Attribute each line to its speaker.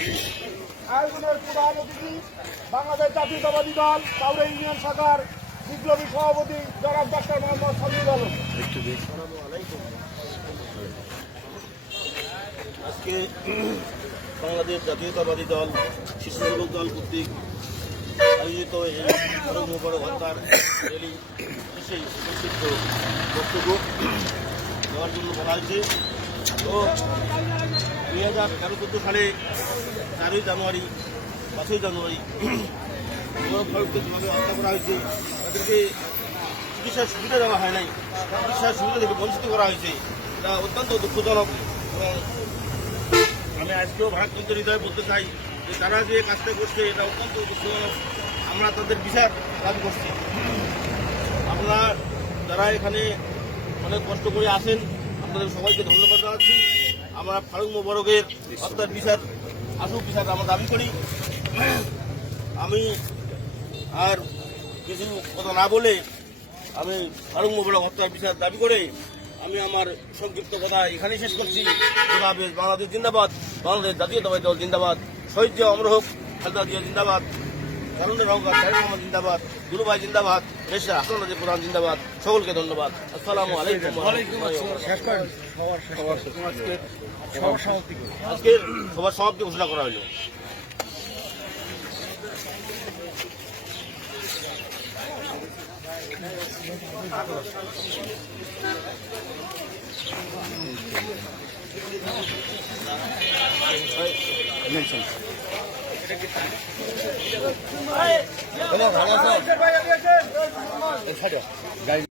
Speaker 1: আয়োজনের প্রধান অতিথি বাংলাদেশ জাতীয়তাবাদী দল, কাউরে ইউনিয়ন শাখার বিপ্লবী সভাপতি জনাব ডাক্তার মোহাম্মদ সামিউল আলম।
Speaker 2: আজকে বাংলাদেশ জাতীয়তাবাদী দল, শিশু দল কর্তৃক আয়োজিত এই সড়ক মোবারক হত্যার বক্তব্য দেওয়ার জন্য বলা হয়েছে। তো দুই হাজার তেরো চোদ্দ সালে চারই জানুয়ারি, পাঁচই জানুয়ারি ফারুককে যেভাবে হত্যা করা হয়েছে, তাদেরকে চিকিৎসার সুবিধা দেওয়া হয় নাই, চিকিৎসার সুবিধা থেকে বঞ্চিত করা হয়েছে, এটা অত্যন্ত দুঃখজনক। এবং আমি আজকেও ভারতবন্ধ হৃদয়ে বলতে চাই যে তারা যে কাজটা করছে, এটা অত্যন্ত দুঃখজনক। আমরা তাদের বিচার দাবি করছি। আপনারা যারা এখানে অনেক কষ্ট করে আসেন আপনাদের সবাইকে ধন্যবাদ জানাচ্ছি। আমরা ফারুক মোবারকের হত্যার বিচার, আসুক বিচার আমরা দাবি করি। আমি আর কিছু কথা না বলে আমি ফারুক মোবারক হত্যার বিচার দাবি করে আমি আমার সংক্ষিপ্ত কথা এখানেই শেষ করছি। বাংলাদেশ জিন্দাবাদ, বাংলাদেশ জাতীয়তাবাদী দল জিন্দাবাদ, শহীদ জিয়া অমর হোক, খালেদা জিয়া জিন্দাবাদ। সানন্দে জিন্দাবাদ দুর্বাই জিন্দাবাদ রেশা হাসান পুরান জিন্দাবাদ। সকলকে ধন্যবাদ। আসসালাম আলাইকুম আজকে সবার সমাপ্তি ঘোষণা করা হইল Thank you. ভালো আছেন